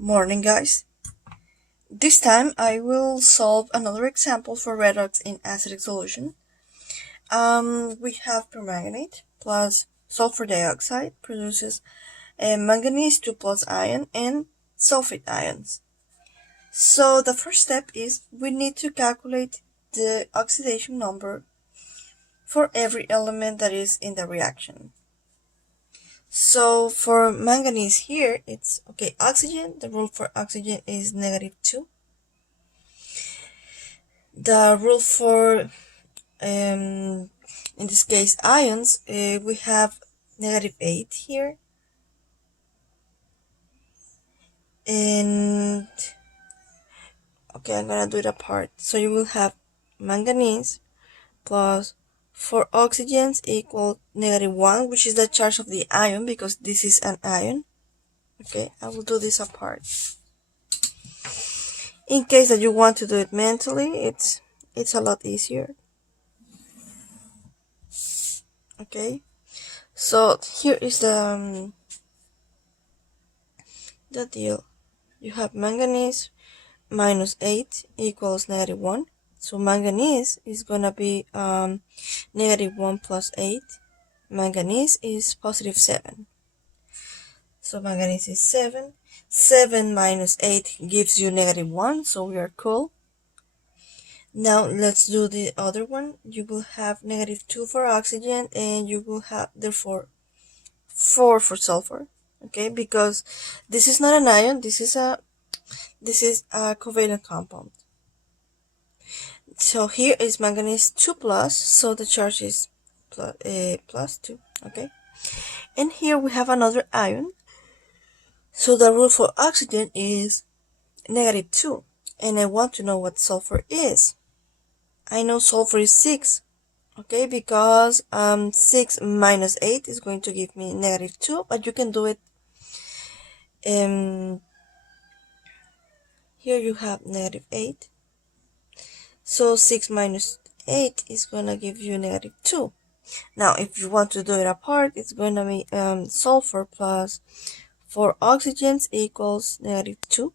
Morning, guys. This time I will solve another example for redox in acidic solution. We have permanganate plus sulfur dioxide produces a manganese 2 plus ion and sulfate ions. So the first step is we need to calculate the oxidation number for every element that is in the reaction. So for manganese here, it's oxygen. The rule for oxygen is -2. The rule for in this case ions, we have -8 here, and I'm gonna do it apart. So you will have manganese plus 4 oxygens equal -1, which is the charge of the ion because this is an ion. I will do this apart. In case that you want to do it mentally, it's a lot easier. So here is the deal. You have manganese -8 equals -1. So manganese is gonna be -1 plus 8. Manganese is +7. So manganese is 7. 7 minus 8 gives you -1, so we are cool. Now let's do the other one. You will have -2 for oxygen, and you will have therefore 4 for sulfur. Because this is not an ion, this is a covalent compound. So here is manganese 2 plus, so the charge is plus 2. And here we have another ion, so the rule for oxygen is -2, and I want to know what sulfur is. I know sulfur is 6, because 6 minus 8 is going to give me -2, but you can do it. Here you have -8, so 6 minus 8 is gonna give you -2. Now if you want to do it apart, it's gonna be sulfur plus 4 oxygens equals -2.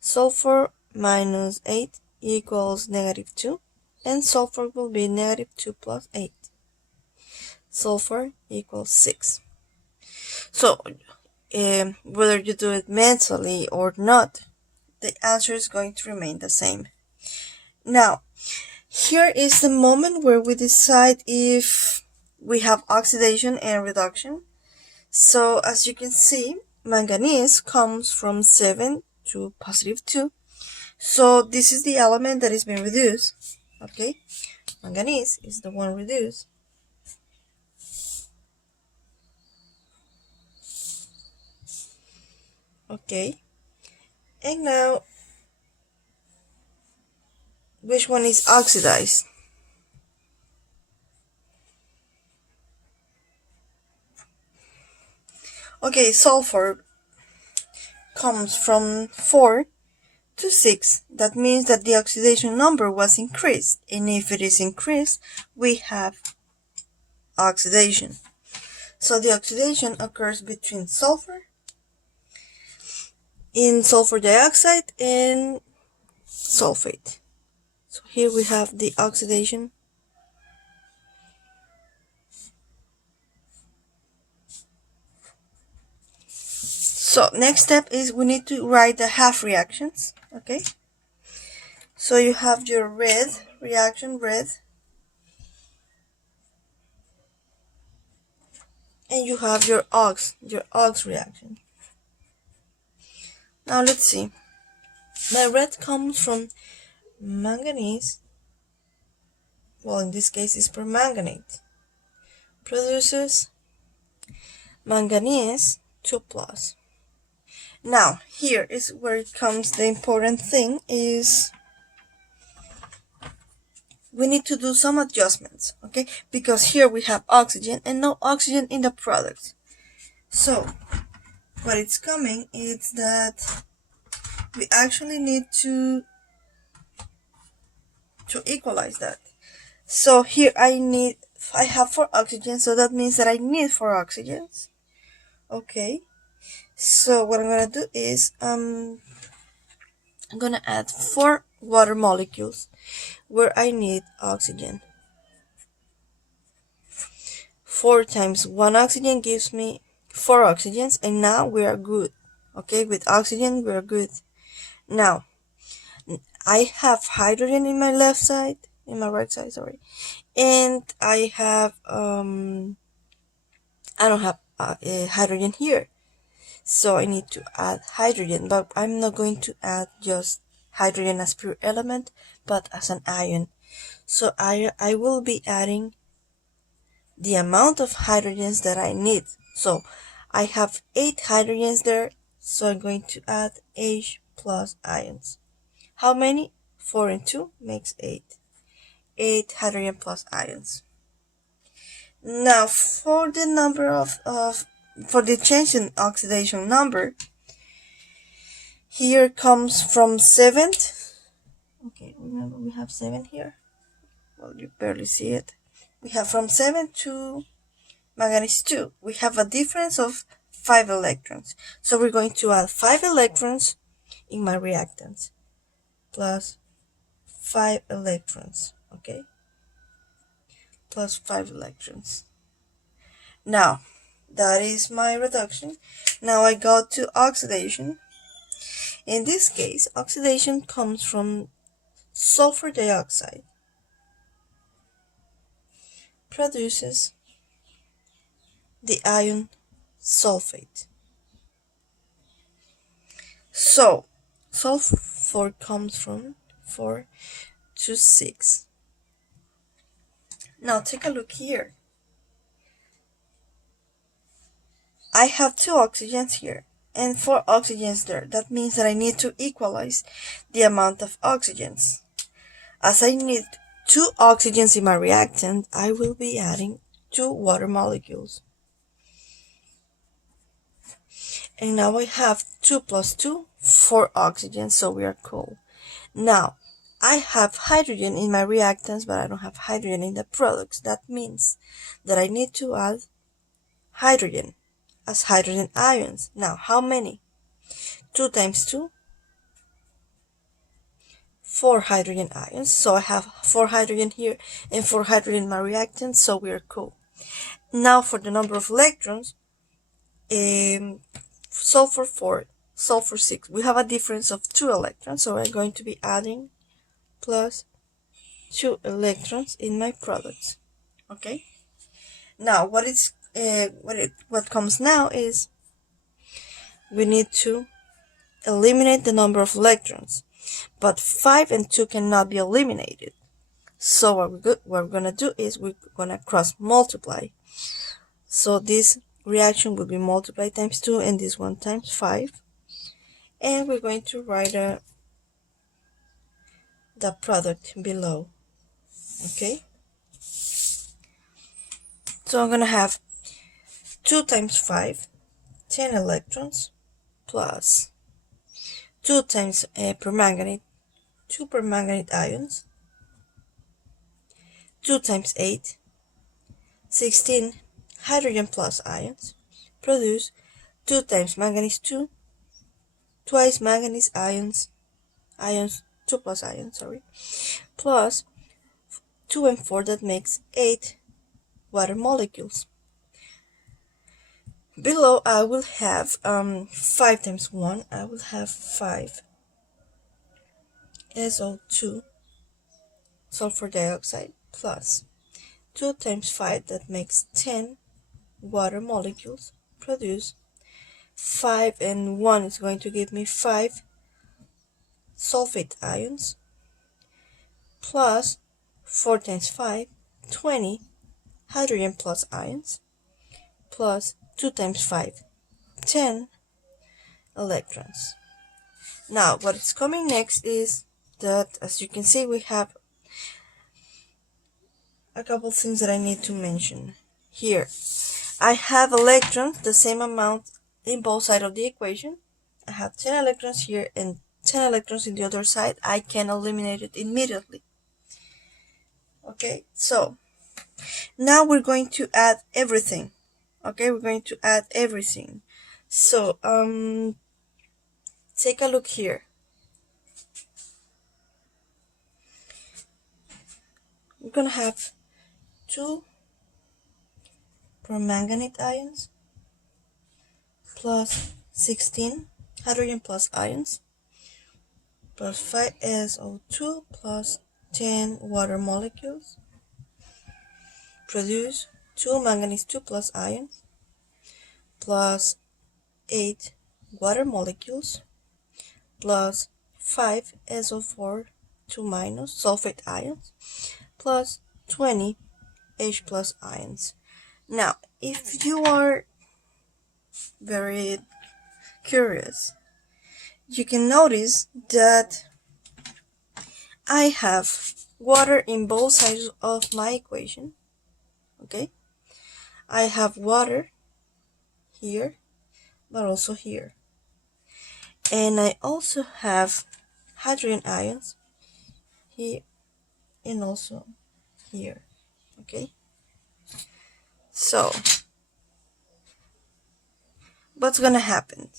Sulfur minus 8 equals -2, and sulfur will be -2 plus 8. Sulfur equals 6. So whether you do it mentally or not, the answer is going to remain the same. Now, here is the moment where we decide if we have oxidation and reduction. So as you can see, manganese comes from 7 to +2. So this is the element that is being reduced. Manganese is the one reduced. And now, which one is oxidized? Sulfur comes from 4 to 6. That means that the oxidation number was increased, and if it is increased, we have oxidation. So the oxidation occurs between sulfur in sulfur dioxide and sulfate. So here we have the oxidation. So next step is we need to write the half reactions. So you have your red reaction, and you have your ox reaction. Now let's see. My red comes from manganese, well in this case it's permanganate, produces manganese 2 plus. Now here is where it comes the important thing, is we need to do some adjustments, because here we have oxygen and no oxygen in the product. So what it's coming is that we actually need to equalize that. So here I have 4 oxygens, so that means that I need 4 oxygens. So what I'm gonna do is I'm gonna add 4 water molecules where I need oxygen. 4 times 1 oxygen gives me 4 oxygens, and now we are good. Okay, with oxygen we are good. Now I have hydrogen in my left side, in my right side, sorry, and I don't have hydrogen here, so I need to add hydrogen, but I'm not going to add just hydrogen as pure element, but as an ion. So I will be adding the amount of hydrogens that I need. So I have 8 hydrogens there, so I'm going to add H plus ions. How many? 4 and 2 makes 8. 8 hydrogen plus ions. Now for the number for the change in oxidation number, here comes from 7. Okay, remember we have 7 here. Well, you barely see it. We have from 7 to manganese 2. We have a difference of 5 electrons. So we're going to add 5 electrons in my reactants. Plus 5 electrons. Okay? Plus 5 electrons. Now, that is my reduction. Now I go to oxidation. In this case, oxidation comes from sulfur dioxide. Produces the ion sulfate. So, sulfur comes from 4 to 6. Now take a look here. I have 2 oxygens here and 4 oxygens there. That means that I need to equalize the amount of oxygens. As I need 2 oxygens in my reactant, I will be adding 2 water molecules. And now I have 2 plus 2, 4 oxygens, so we are cool. Now, I have hydrogen in my reactants, but I don't have hydrogen in the products. That means that I need to add hydrogen as hydrogen ions. Now, how many? 2 times 2, 4 hydrogen ions. So I have 4 hydrogen here and 4 hydrogen in my reactant, so we are cool. Now for the number of electrons, sulfur 4, sulfur 6. We have a difference of 2 electrons, so we're going to be adding plus 2 electrons in my products. Okay? Now what comes now is we need to eliminate the number of electrons, but 5 and 2 cannot be eliminated. So what we're gonna do is we're gonna cross multiply. So this reaction will be multiplied times 2 and this one times 5, and we're going to write the product below. Okay, so I'm gonna have 2 times 5, 10 electrons, plus 2 times permanganate, 2 permanganate ions, 2 times 8, 16 hydrogen plus ions, produce 2 times manganese 2, twice manganese ions, 2 plus ions, sorry, plus 2 and 4, that makes 8 water molecules. Below I will have 5 times 1, I will have 5 SO2 sulfur dioxide plus 2 times 5, that makes 10 water molecules, produce 5 and 1 is going to give me 5 sulfate ions, plus 4 times 5, 20 hydrogen plus ions, plus 2 times 5, 10 electrons. Now what is coming next is that, as you can see, we have a couple things that I need to mention. Here I have electrons, the same amount in both sides of the equation. I have 10 electrons here and 10 electrons in the other side. I can eliminate it immediately. Okay, so now we're going to add everything. Okay, we're going to add everything. So take a look here. We're gonna have 2 permanganate ions plus 16 hydrogen plus ions plus 5SO2 plus 10 water molecules produce 2 manganese 2 plus ions plus 8 water molecules plus 5 SO4 2 minus sulfate ions plus 20 H plus ions. Now, if you are very curious, you can notice that I have water in both sides of my equation. Okay, I have water here, but also here, and I also have hydrogen ions here and also here. Okay, so what's gonna happen?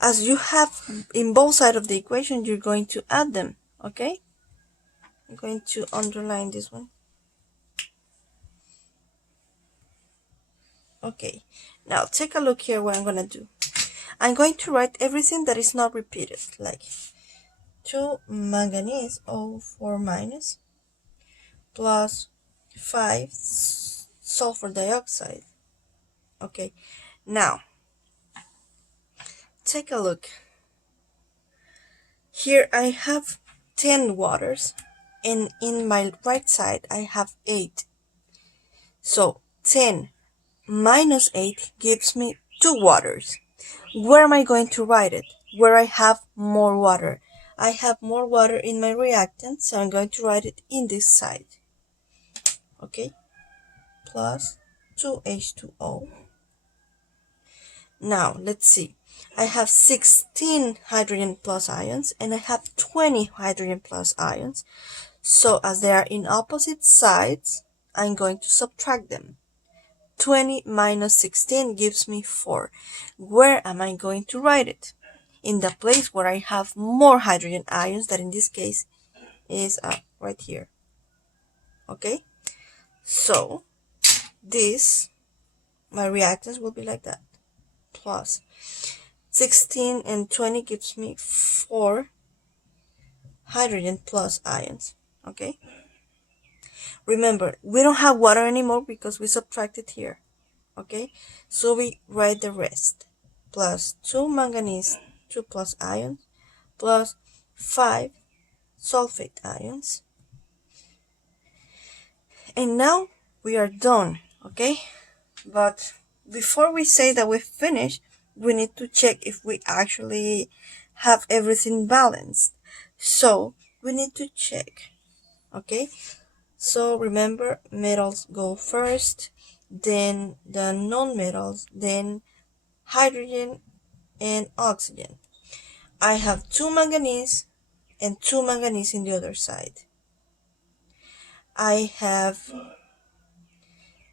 As you have in both sides of the equation, you're going to add them. Okay, I'm going to underline this one. Okay, now take a look here what I'm gonna do. I'm going to write everything that is not repeated, like 2 manganese O4 minus plus 5 sulfur dioxide. Okay, now take a look. Here I have 10 waters, and in my right side I have 8. So 10 minus 8 gives me 2 waters. Where am I going to write it? Where I have more water. I have more water in my reactant, so I'm going to write it in this side. Okay, plus 2H2O. Now, let's see. I have 16 hydrogen plus ions and I have 20 hydrogen plus ions. So as they are in opposite sides, I'm going to subtract them. 20 minus 16 gives me 4. Where am I going to write it? In the place where I have more hydrogen ions, that in this case is right here. Okay? So, my reactants will be like that. Plus 16 and 20 gives me 4 hydrogen plus ions. Okay? Remember, we don't have water anymore because we subtracted here. Okay? So we write the rest. Plus 2 manganese 2 plus ions plus 5 sulfate ions. And now we are done. Okay? But before we say that we've finished, we need to check if we actually have everything balanced. So we need to check. Okay, so remember, metals go first, then the non-metals, then hydrogen and oxygen. I have 2 manganese and 2 manganese in the other side. I have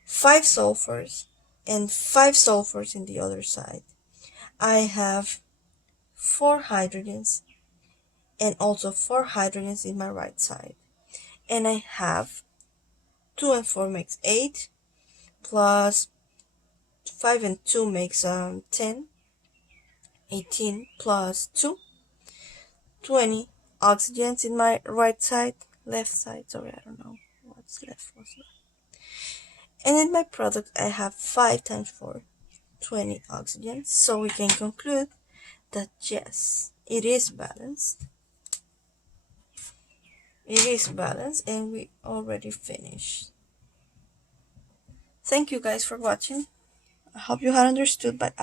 5 sulfurs and 5 sulfurs in the other side. I have 4 hydrogens and also 4 hydrogens in my right side. And I have 2 and 4 makes 8, plus 5 and 2 makes 10, 18 plus 2, 20 oxygens in my right side, left side, sorry, I don't know what's left, what's right. And in my product I have 5 times 4, 20 oxygens, so we can conclude that yes, it is balanced. It is balanced and we already finished. Thank you guys for watching. I hope you have understood, but